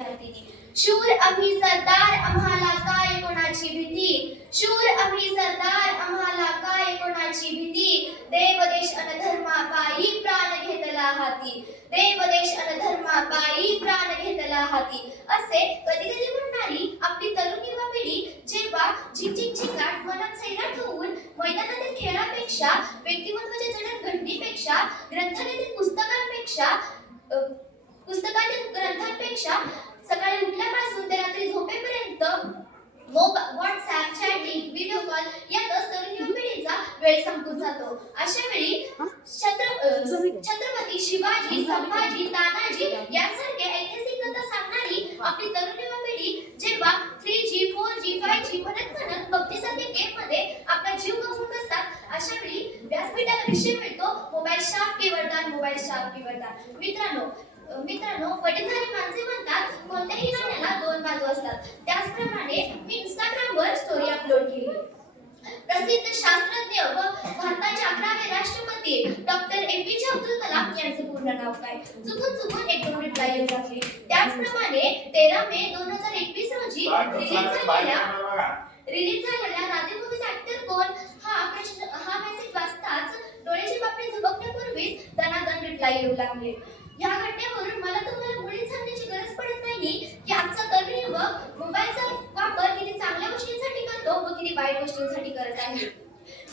शूर आम्ही सरदार आम्हाला काय कोणाची भीती, शूर आम्ही सरदार आम्हाला काय कोणाची भीती, देव देश अन धर्मा पायी प्राण घेतला हाती, देव देश अन धर्मा पायी प्राण घेतला हाती. असे कधी कधी म्हणणारी आपली तरुण युवा पिढी जेव्हा झिकझिक मनात सैराट होऊन मैदानातील खेळापेक्षा, व्यक्तिमत्वाच्या जडण घडणीपेक्षा, ग्रंथालयातील पुस्तकातील ग्रंथांपेक्षा सकाळी उठल्यापासून ते रात्री झोपेपर्यंत व्हॉट्सअप, चॅटिंग, व्हिडिओ कॉल यातच तरुण युवा पिढीचा वेळ संपून जातो. अशा वेळी छत्रपती शिवाजी, संभाजी, तानाजी यांसारखे ऐतिहासिक कथा सांगणारी आपली तरुण युवा पिढी जेव्हा 3G, 4G, 5G म्हणत भक्तीसारखे गेम मध्ये आपला जीव गमावून बसतात, अशा वेळी व्यासपीठाला विषय मिळतो मोबाईल शाप की वरदान, मोबाईल शाप की वरदान. मित्रांनो, वडीलधारी माणसे म्हणतात कोणत्याही नाण्याला दोन बाजू असतात. त्याचप्रमाणे मी इंस्टाग्रामवर स्टोरी अपलोड केली. प्रसिद्ध शास्त्रज्ञ व भारताचे 11वे राष्ट्रपती डॉक्टर APJ अब्दुल कलाम यांचे पूर्ण नाव काय? चुकून एक दोन रिप्लाय येऊ लागले. त्याचप्रमाणे 13 मे 2021 रोजी रिलीज झालेल्या राधे मूव्हीचा ऍक्टर कोण हा मेसेज वाचताच डोळ्याची पापणी झपकण्यापूर्वीच दणादण रिप्लाय येऊ लागले. या घटनेवरून मला तुम्हाला मुळीच सांगण्याची गरज पडत नाही की आजचा तरुण युवक मोबाईलचा वापर किती चांगल्या गोष्टींसाठी करतो व किती वाईट गोष्टींसाठी करत आहे.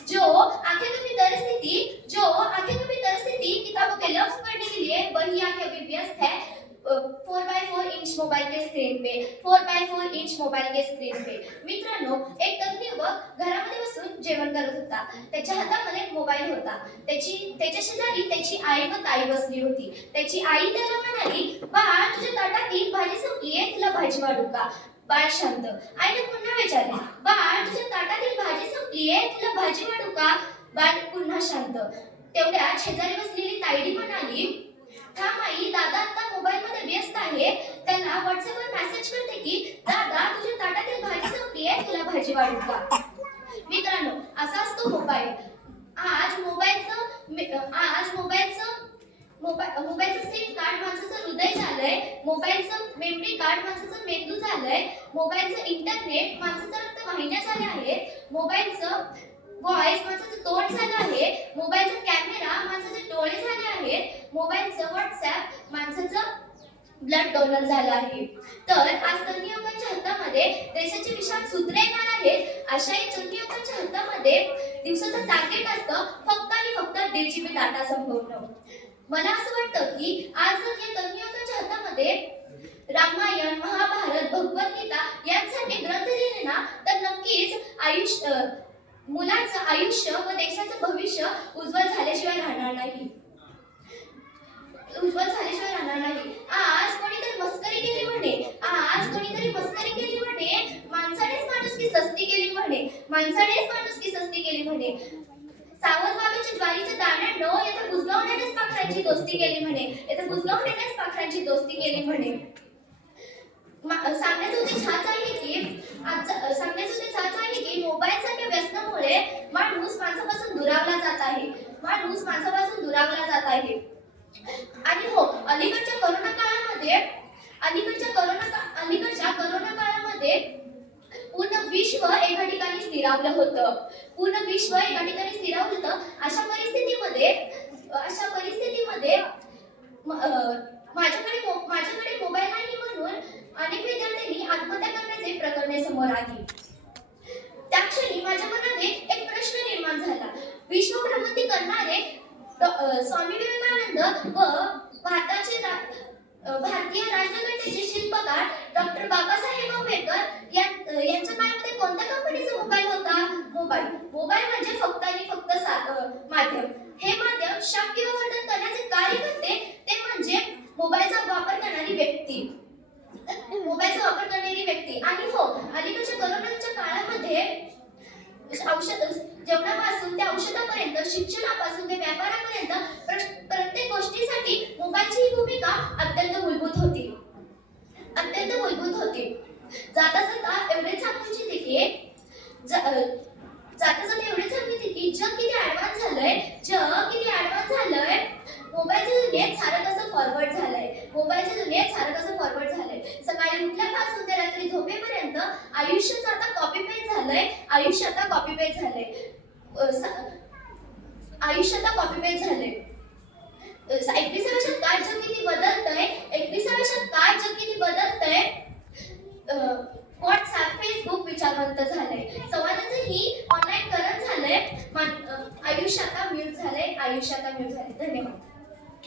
जो आंखें कभी तरसती किताबों के लफ्ज पढ़ने के लिए, वही आंखें अभी व्यस्त है 4x4 इंच मोबाइल के स्क्रीन पे, 4x4 इंच मोबाइल के स्क्रीन पे. मित्रांनो, एक तरुण युवक घरामध्ये बसून जेवण करत होता. त्याच्या हातामध्ये मोबाईल होता. त्याच्या शेजारी त्याची आई व ताई बसली होती. त्याची आई त्याला म्हणाली, बाळ, तुझ्या ताटातील भाजी संपलीये, तुला भाजी वाढू का? बाळ शांत. आईने पुन्हा विचारले, बाळ, तुझ्या ताटातील भाजी संपलीये, तुला भाजी वाढू का? बाळ पुन्हा शांत. तेवढ्यात शेजारी बसलेली ताईडी म्हणाली, थांब आई, दादा आता मोबाईल मध्ये व्यस्त आहे. त्याला व्हॉट्सअपवर मेसेज करते की दादा, तुझ्या ताटातील भाजी संपलीये, तुला भाजी वाढू का? मित्रांनो, असा असतो मोबाईल. आज मोबाईलचं सिम कार्ड माणसाचं हृदय झालंय, मोबाईलचं मेमरी कार्ड माणसाचं मेंदू झालंय, मोबाईलचं इंटरनेट माणसाचं रक्तवाहिन्या झाल्या आहेत, मोबाईलचं व्हॉइस माणसाचं तोंड झालं आहे, मोबाईलचा कॅमेरा माणसाचे डोळे झाले आहेत, मोबाईलचं व्हॉट्सअप माणसाचं ब्लड डोनर झालं आहे. तर आज तरुण युवकांच्या हातामध्ये देशाची विशाल सूत्रे येणार आहेत. अशाही तरुण युवकांच्या हातामध्ये दिवसाचं टार्गेट असतं फक्त आणि फक्त 1.5 GB डाटा संपवणं. मला असं वाटतं की आज जर या तरुण युवकांच्या हातामध्ये रामायण, महाभारत, भगवद्गीता यांसारखे ग्रंथ दिले ना, तर नक्कीच मुलांचं आयुष्य व देशाचं भविष्य उज्ज्वल झाल्याशिवाय राहणार नाही. आज कोणीतरी मस्करी केली म्हणे, माणसानेच माणुसकी सस्ती केली म्हणे. सावध बाबीच्या ज्वारीच्या दाण्यांनो, येथे बुजगावण्यानेच पाखरांची दोस्ती केली म्हणे. सांगण्याचं उद्देश हाच आहे की मोबाईल सारख्या व्यसनामुळे माणूस माणसापासून दुरावला जात आहे. आणि हो, अलीकडच्या करोना काळामध्ये पूर्ण विश्व एका ठिकाणी स्थिरावलं होतं. अशा परिस्थितीमध्ये माझ्याकडे मोबाईल नाही म्हणून अनेक विद्यार्थ्यांनी आत्महत्या करण्याचे प्रकरणे समोर आली. त्या क्षणी माझ्या मनात एक प्रश्न निर्माण झाला. विश्व भ्रमंती करणारे स्वामी विवेकानंद व भारतीय राज्यघटनेचे शिल्पकार डॉक्टर बाबासाहेब आंबेडकर यांच्या काळामध्ये कोणत्या कंपनीचा मोबाईल होता? मोबाईल म्हणजे फक्त आणि फक्त माध्यम. हे माध्यम शाप किंवा वर्धन करण्याचे कार्य करते, ते म्हणजे मोबाईलचा वापर करणारी व्यक्ती. आणि हो, अलीकडच्या कोरोनाच्या काळामध्ये जेवणापासून ते औषधापर्यंत, शिक्षणापासून ते व्यापारापर्यंत प्रत्येक गोष्टीसाठी मोबाईलची भूमिका अत्यंत मूलभूत होती. जाता जाता एवढे सांगू इच्छिते की जग किती ऍडव्हान्स झालंय. मोबाईलच्या दुनियेत सारं कसं फॉरवर्ड झालंय. सकाळी आयुष्याचं आता कॉपी पेस्ट झालंय. आयुष्य आता कॉपी पेस्ट झालंय. आयुष्य आता कॉपी पेस्ट झालंय. 21व्या शतकात जग किती बदलतंय. 21व्या शतकात जग किती बदलतंय. व्हॉट्सअप, फेसबुक विचारवंत झालंय. संवादाचं ही ऑनलाईन करण झालंय. आयुष्य आता म्यूट झालंय. आयुष्य आता म्यूट झालंय. धन्यवाद.